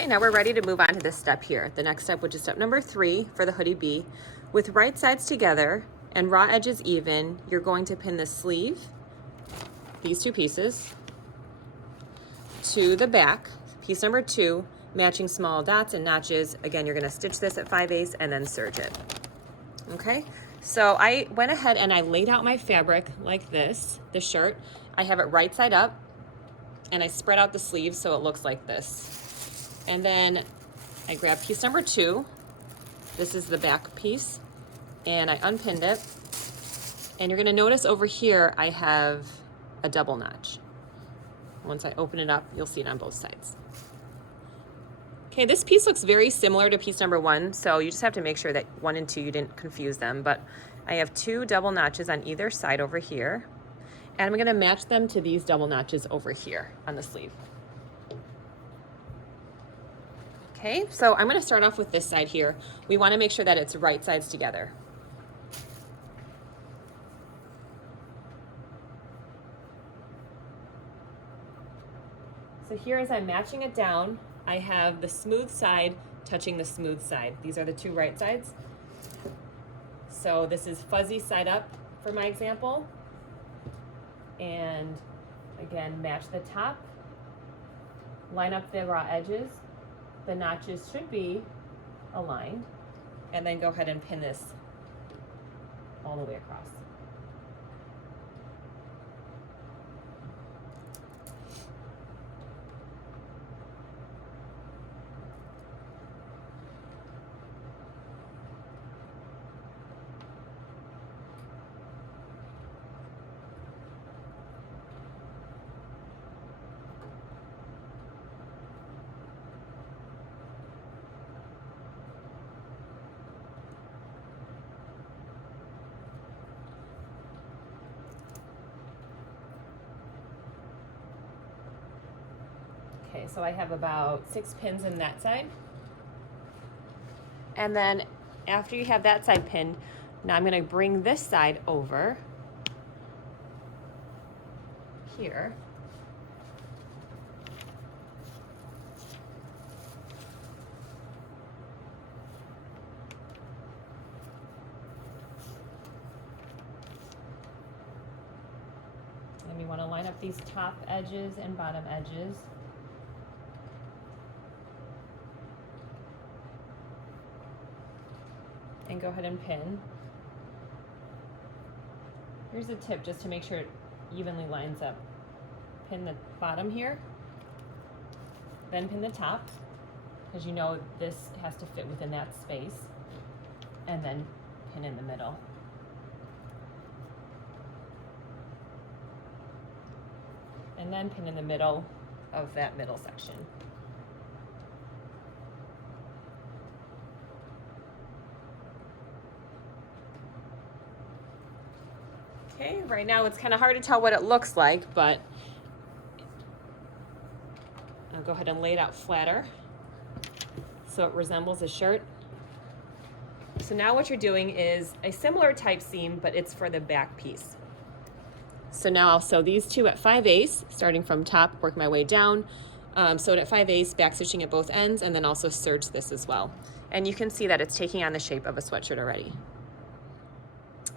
Okay, now we're ready to move on to this step here. The next step, which is step number 3 for the hoodie B. With right sides together and raw edges even, you're going to pin the sleeve, these two pieces, to the back, piece number 2, matching small dots and notches. Again, you're gonna stitch this at 5/8 and then serge it. Okay, so I went ahead and I laid out my fabric like this, the shirt. I have it right side up and I spread out the sleeves so it looks like this. And then I grabbed piece number 2. This is the back piece, and I unpinned it. And you're gonna notice over here, I have a double notch. Once I open it up, you'll see it on both sides. Okay, this piece looks very similar to piece number 1, so you just have to make sure that 1 and 2, you didn't confuse them, but I have 2 double notches on either side over here, and I'm gonna match them to these double notches over here on the sleeve. Okay, so I'm gonna start off with this side here. We wanna make sure that it's right sides together. So here, as I'm matching it down, I have the smooth side touching the smooth side. These are the 2 right sides. So this is fuzzy side up for my example. And again, match the top, line up the raw edges. The notches should be aligned, and then go ahead and pin this all the way across. Okay, so I have about 6 pins in that side. And then after you have that side pinned, now I'm gonna bring this side over here. And we wanna line up these top edges and bottom edges. And go ahead and pin. Here's a tip just to make sure it evenly lines up. Pin the bottom here, then pin the top, because you know this has to fit within that space, and then pin in the middle. And then pin in the middle of that middle section. Okay, right now it's kind of hard to tell what it looks like, but I'll go ahead and lay it out flatter so it resembles a shirt. So now what you're doing is a similar type seam, but it's for the back piece. So now I'll sew these 2 at 5/8, starting from top, work my way down, sew it at 5/8, back stitching at both ends, and then also serge this as well. And you can see that it's taking on the shape of a sweatshirt already.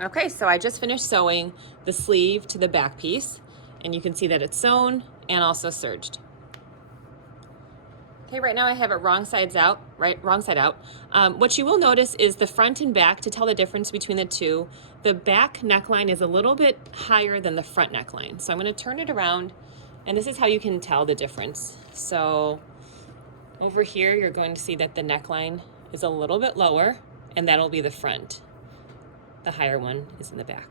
Okay, so I just finished sewing the sleeve to the back piece, and you can see that it's sewn and also serged. Okay, right now I have it wrong side out. What you will notice is the front and back, to tell the difference between the two, the back neckline is a little bit higher than the front neckline. So I'm gonna turn it around, and this is how you can tell the difference. So over here, you're going to see that the neckline is a little bit lower, and that'll be the front. The higher one is in the back.